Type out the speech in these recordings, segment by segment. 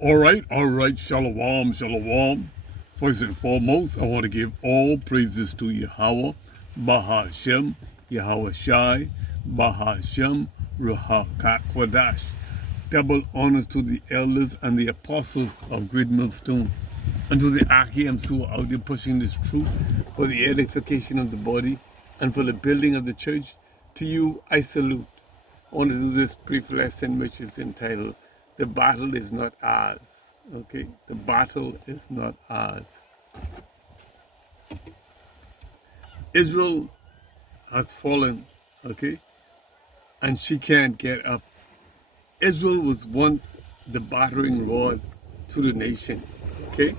All right, shalom, shalom. First and foremost, I want to give all praises to Yahweh, Bahashem, Yahweh Shai, Bahashem, Ruhakat Kwadash. Double honors to the elders and the apostles of Great Millstone, and to the Achiams who are out there pushing this truth for the edification of the body and for the building of the church. To you, I salute. I want to do this brief lesson, which is entitled, The Battle is Not Ours. Okay? The battle is not ours. Israel has fallen, okay? And she can't get up. Israel was once the battering rod to the nation, okay?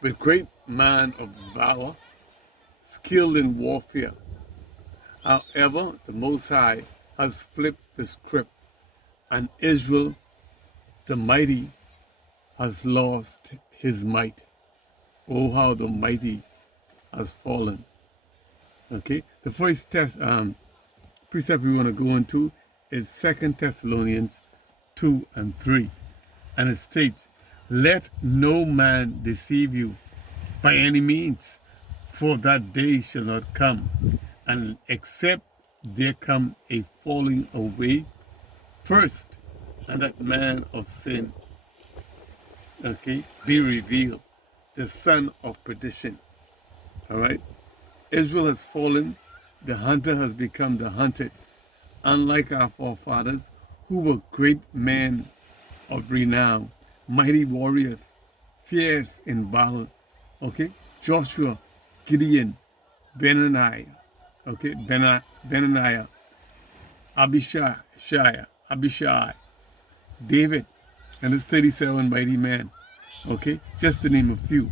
With great man of valor, skilled in warfare. However, the Most High has flipped the script, and Israel, the mighty, has lost his might. Oh, how the mighty has fallen. Okay, the first precept we want to go into is 2 Thessalonians 2 and 3. And it states, let no man deceive you by any means, for that day shall not come, and except there come a falling away first, and that man of sin, okay, be revealed, the son of perdition. All right? Israel has fallen, the hunter has become the hunted. Unlike our forefathers, who were great men of renown, mighty warriors, fierce in battle, okay? Joshua, Gideon, Benaniah, okay? Benaniah, Abishai, David, and his 37 mighty men, okay? Just to name a few.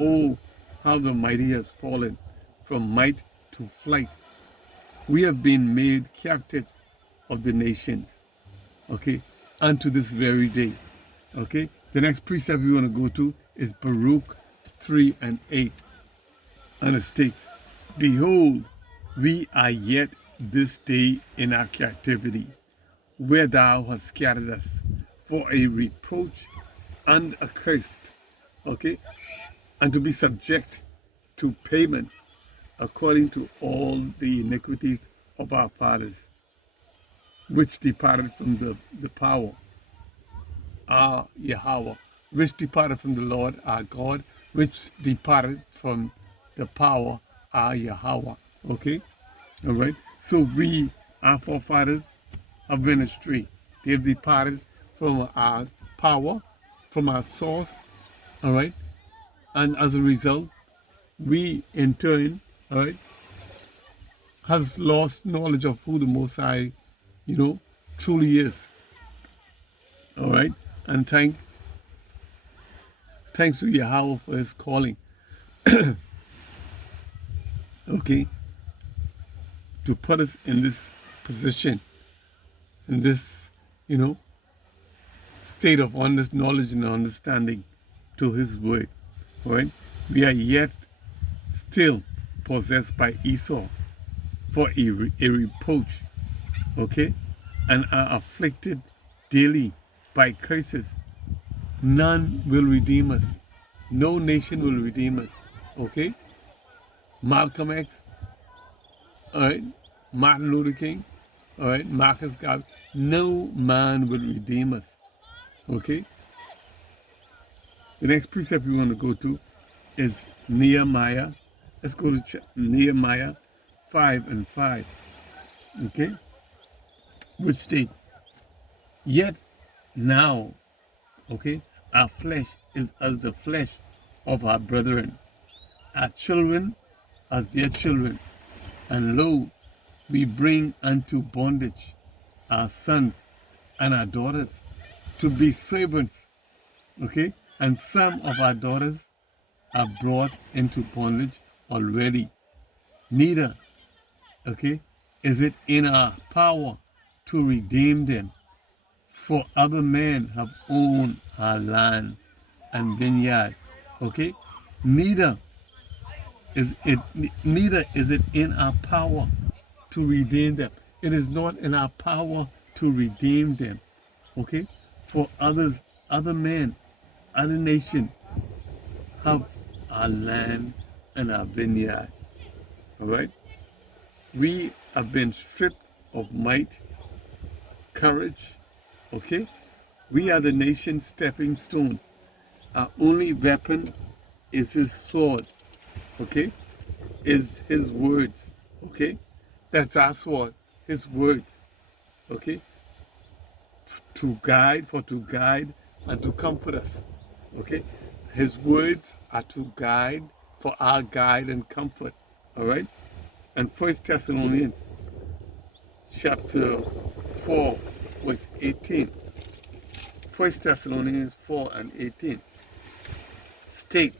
Oh, how the mighty has fallen from might to flight. We have been made captives of the nations, okay, unto this very day, okay? The next precept we want to go to is Baruch 3 and 8. And it states, behold, we are yet this day in our captivity, where thou hast scattered us, for a reproach and accursed, okay, and to be subject to payment according to all the iniquities of our fathers, which departed from the power, our Yahweh, which departed from the Lord our God, which departed from the power, our Yahweh. Okay? All right? So we, our forefathers, have been astray. They have departed from our power, from our source. All right? And as a result, we in turn, all right, has lost knowledge of who the Most High, truly is. All right? And thanks to Yahweh for his calling. Okay? To put us in this position, in this, state of honest knowledge and understanding to his word. All right? We are yet still possessed by Esau for a reproach, okay, and are afflicted daily by curses. None will redeem us. No nation will redeem us, okay? Malcolm X, all right, Martin Luther King, all right, Marcus Garvey, no man will redeem us, okay? The next precept we want to go to is Nehemiah. Let's go to Nehemiah 5 and 5, okay? Which state, yet now, okay, our flesh is as the flesh of our brethren, our children as their children, and lo, we bring unto bondage our sons and our daughters to be servants, okay? And some of our daughters are brought into bondage already. Neither, okay, is it in our power to redeem them, for other men have owned our land and vineyard, okay? Neither is it in our power to redeem them. It is not in our power to redeem them, okay? For others other men, other nations have our land and our vineyard. All right? We have been stripped of might, courage. Okay? We are the nation's stepping stones. Our only weapon is his sword. Okay? Is his words. Okay? That's our sword. His words. Okay? To guide and to comfort us. Okay? His words are to guide, for our guide and comfort. All right? And 1 Thessalonians chapter 4 verse 18. 1 Thessalonians 4 and 18 state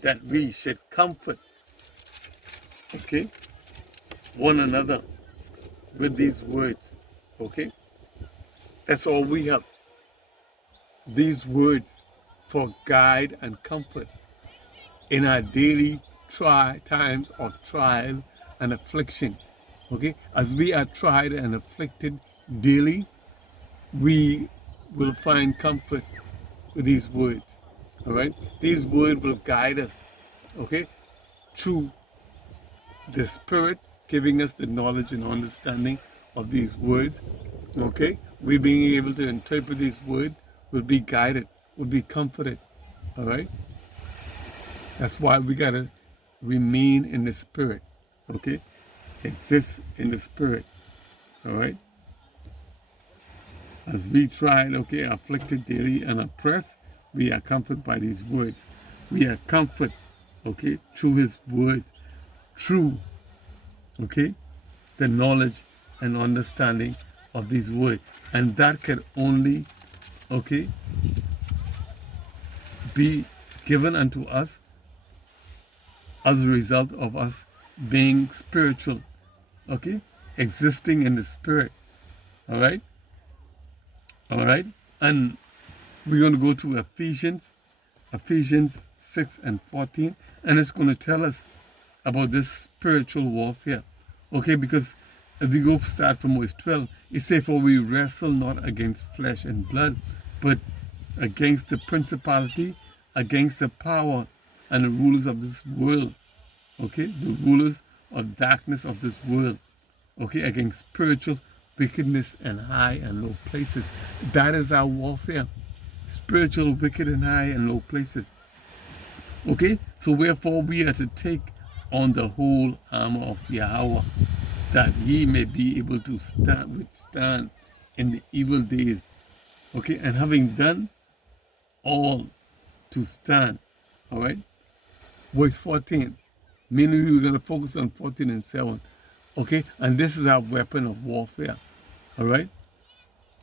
that we should comfort, okay, one another with these words. Okay? That's all we have. These words for guide and comfort in our daily times of trial and affliction. Okay? As we are tried and afflicted daily, we will find comfort with these words. All right? These words will guide us, okay, through the Spirit giving us the knowledge and understanding of these words. Okay? We being able to interpret these words will be guided, will be comforted. All right? That's why we got to remain in the Spirit. Okay? Exist in the Spirit. All right? As we tried, okay, afflicted daily and oppressed, we are comforted by these words. We are comforted, okay, through his words, through, okay, the knowledge and understanding of these words. And that can only, okay, be given unto us as a result of us being spiritual, okay, existing in the Spirit. All right? All right? And we're going to go to Ephesians 6 and 14, and it's going to tell us about this spiritual warfare. Okay, because if we go start from verse 12, it says, for we wrestle not against flesh and blood, but against the principality, against the power and the rulers of this world. Okay, the rulers of darkness of this world. Okay, against spiritual wickedness in high and low places. That is our warfare. Spiritual wicked and high and low places. Okay, so wherefore we are to take on the whole armor of Yahweh, that ye may be able to withstand in the evil days. Okay, and having done all to stand. All right, verse 14. Meaning we're going to focus on 14 and 7. Okay, and this is our weapon of warfare. All right,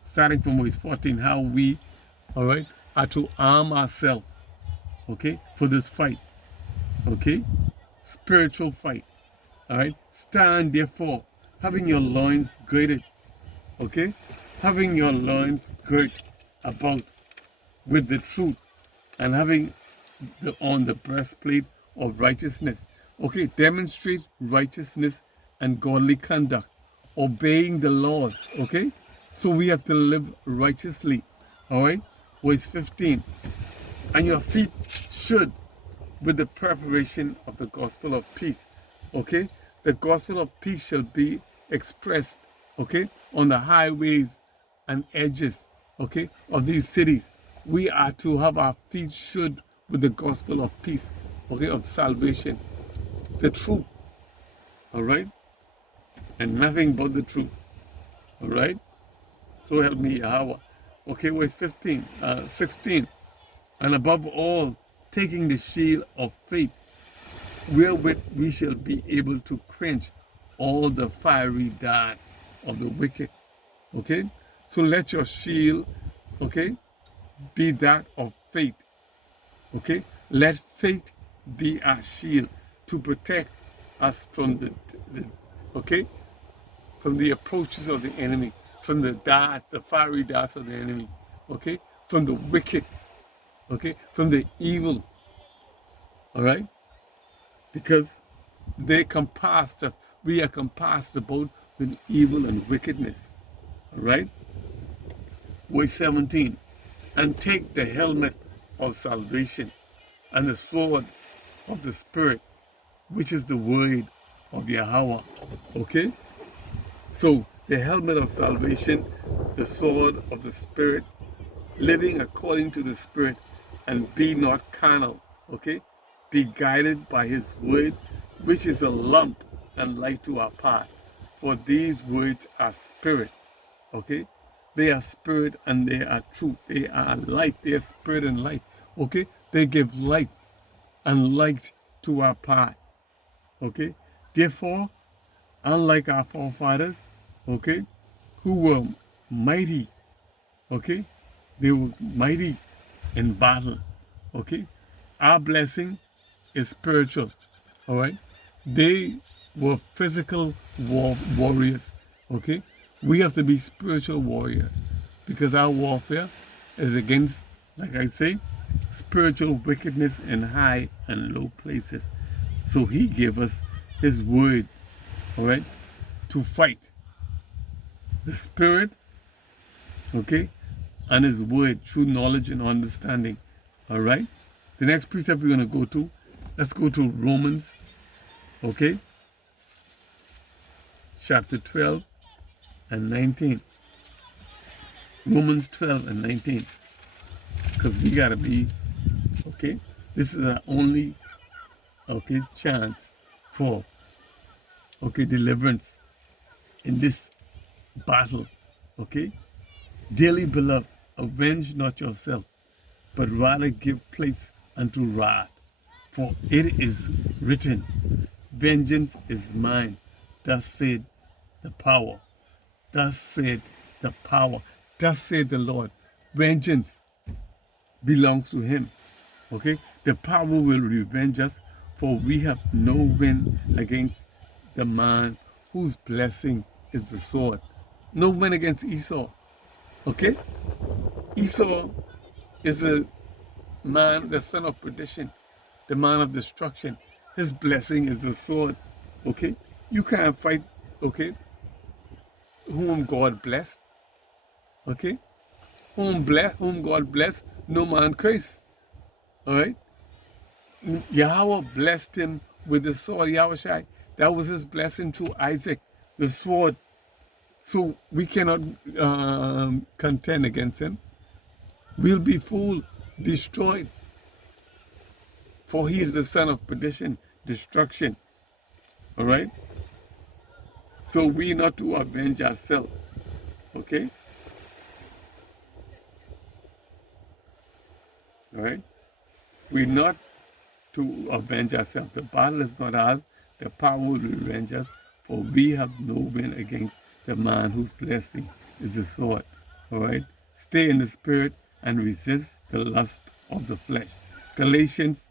starting from verse 14, how we, all right, are to arm ourselves, okay, for this fight. Okay, spiritual fight. All right, stand therefore, having your loins girded. Okay, having your loins girt about with the truth, and having on the breastplate of righteousness. Okay, demonstrate righteousness and godly conduct, obeying the laws. Okay, so we have to live righteously. All right, verse 15. And your feet should, with the preparation of the gospel of peace. Okay, the gospel of peace shall be expressed, okay, on the highways and edges, okay, of these cities. We are to have our feet shod with the gospel of peace, okay, of salvation, the truth, all right, and nothing but the truth, all right. So help me Yahweh. Okay, verse 16, and above all, taking the shield of faith, wherewith we shall be able to quench all the fiery dart of the wicked. Okay, so let your shield, okay, be that of faith. Okay, let faith be our shield to protect us from from the approaches of the enemy, from the darts, the fiery darts of the enemy. Okay, from the wicked. Okay, from the evil. All right, because they compassed us. We are compassed about with evil and wickedness. All right, verse 17. and take the helmet of salvation and the sword of the Spirit, which is the word of Yahweh. Okay? So the helmet of salvation, the sword of the Spirit, living according to the Spirit, and be not carnal. Okay? Be guided by his word, which is a lamp and light to our path. For these words are spirit. Okay? They are spirit and they are truth. They are light. They are spirit and light. Okay? They give life and light to our path. Okay? Therefore, unlike our forefathers, okay, who were mighty, okay, they were mighty in battle. Okay? Our blessing is spiritual. All right? They were physical warriors. Okay? We have to be spiritual warriors because our warfare is against, like I say, spiritual wickedness in high and low places. So he gave us his word, all right, to fight. The Spirit, okay, and his word through knowledge and understanding. All right? The next precept we're going to go to, let's go to Romans, okay, chapter 12 and 19. Romans 12 and 19. Because we got to be, okay, this is our only, okay, chance for, okay, deliverance in this battle, okay? Dearly beloved, avenge not yourself, but rather give place unto wrath. For it is written, vengeance is mine, thus said the power. Thus said the power. Thus said the Lord. Vengeance belongs to him. Okay? The power will revenge us, for we have no win against the man whose blessing is the sword. No win against Esau. Okay? Esau is the man, the son of perdition, the man of destruction. His blessing is the sword. Okay? You can't fight, okay, whom God blessed. Okay? Whom God blessed, no man curse. Alright? Yahweh blessed him with the sword, Yahushai. That was his blessing through Isaac, the sword. So we cannot contend against him. We'll be fooled, destroyed. For he is the son of perdition, destruction. All right? So we not to avenge ourselves. Okay? All right? We're not to avenge ourselves. The battle is not ours. The power will revenge us. For we have no win against the man whose blessing is the sword. All right? Stay in the spirit and resist the lust of the flesh. Galatians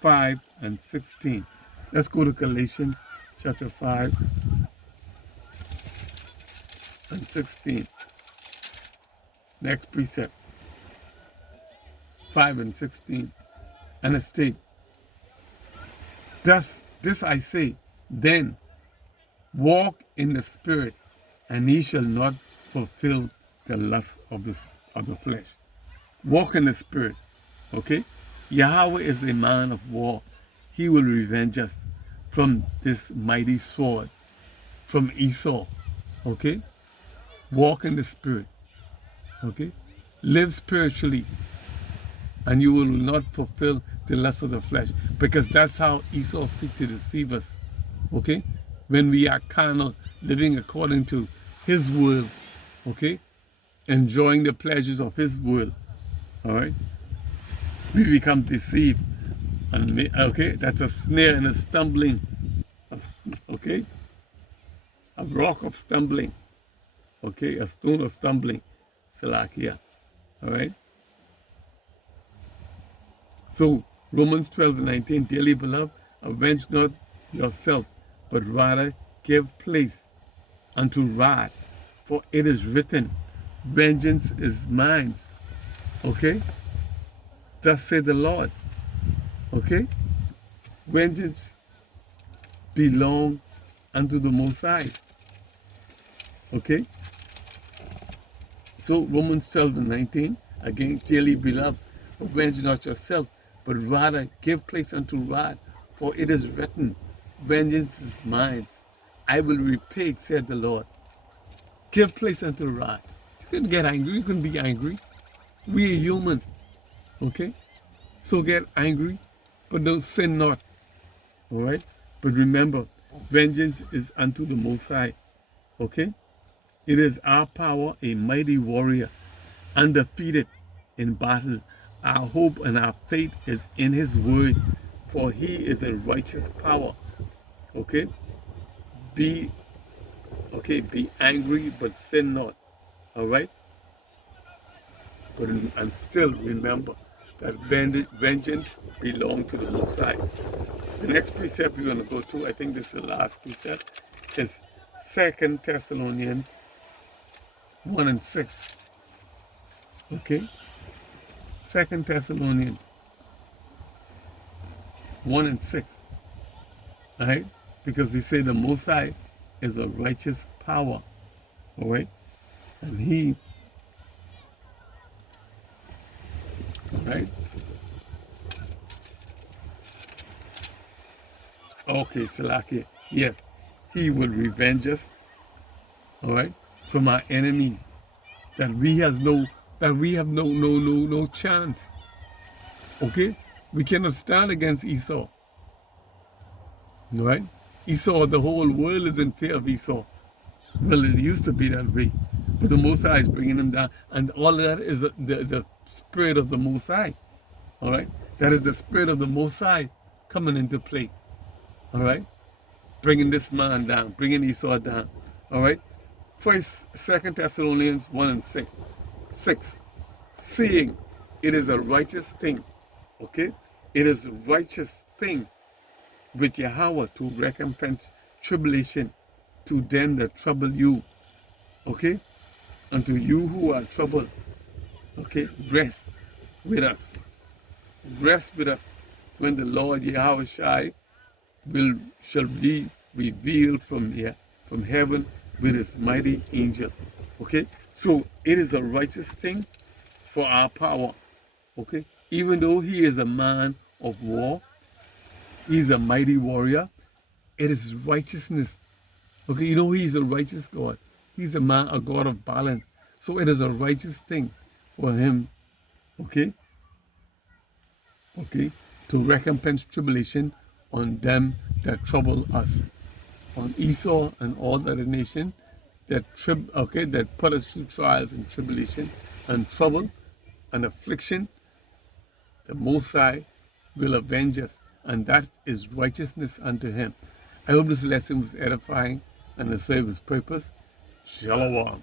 5 and 16. Let's go to Galatians chapter 5 and 16. Next precept. 5 and 16. And it states, this I say, then walk in the spirit, and ye shall not fulfill the lust of the flesh. Walk in the spirit. Okay? Yahweh is a man of war. He will revenge us from this mighty sword, from Esau. Okay? Walk in the spirit. Okay? Live spiritually, and you will not fulfill the lust of the flesh, because that's how Esau seeks to deceive us. Okay? When we are carnal, living according to his will, okay? Enjoying the pleasures of his will, all right? We become deceived. And okay, that's a snare and a stumbling, okay? A rock of stumbling, okay? A stone of stumbling, Salakia, all right? So, Romans 12 and 19, dearly beloved, avenge not yourself, but rather give place unto wrath. For it is written, vengeance is mine. Okay? Thus said the Lord. Okay? Vengeance belong unto the Most High. Okay? So Romans 12 and 19, Again, dearly beloved, avenge not yourself, but rather give place unto wrath. For it is written, vengeance is mine. I will repay, said the Lord. Give place unto wrath. You can get angry. You can be angry. We are human. Okay? So get angry, but don't sin not. All right? But remember, vengeance is unto the Most High. Okay? It is our power, a mighty warrior, undefeated in battle. Our hope and our faith is in his word, for he is a righteous power. Okay? Be angry, but sin not. All right? But and still remember that vengeance belongs to the Most High. The next precept we're going to go to, I think this is the last precept, is 2 Thessalonians 1 and 6. Okay? 2 Thessalonians 1 and 6. All right? Because they say the Most High is a righteous power. All right? And he, all right? Okay, Salakia. Yes, he will revenge us, all right, from our enemies. That we have no chance. Okay? We cannot stand against Esau. Right? Esau, the whole world is in fear of Esau. Well, it used to be that way. But the Most High is bringing him down. And all of that is the spirit of the Most High. All right? That is the spirit of the Most High coming into play. All right? Bringing this man down. Bringing Esau down. All right? First, 2 Thessalonians 1 and 6. Seeing it is a righteous thing. Okay? It is a righteous thing with Yahweh to recompense tribulation to them that trouble you. Okay? And to you who are troubled. Okay? Rest with us. Rest with us when the Lord Yahweh shall be revealed from heaven with his mighty angel. Okay? So it is a righteous thing for our power. Okay? Even though he is a man of war, he's a mighty warrior, it is righteousness. Okay, you know he's a righteous God. He's a God of balance. So it is a righteous thing for him, okay, to recompense tribulation on them that trouble us. On Esau and all the other nation that put us through trials and tribulation and trouble and affliction, the Most High will avenge us, and that is righteousness unto him. I hope this lesson was edifying and to serve his purpose. Shalom.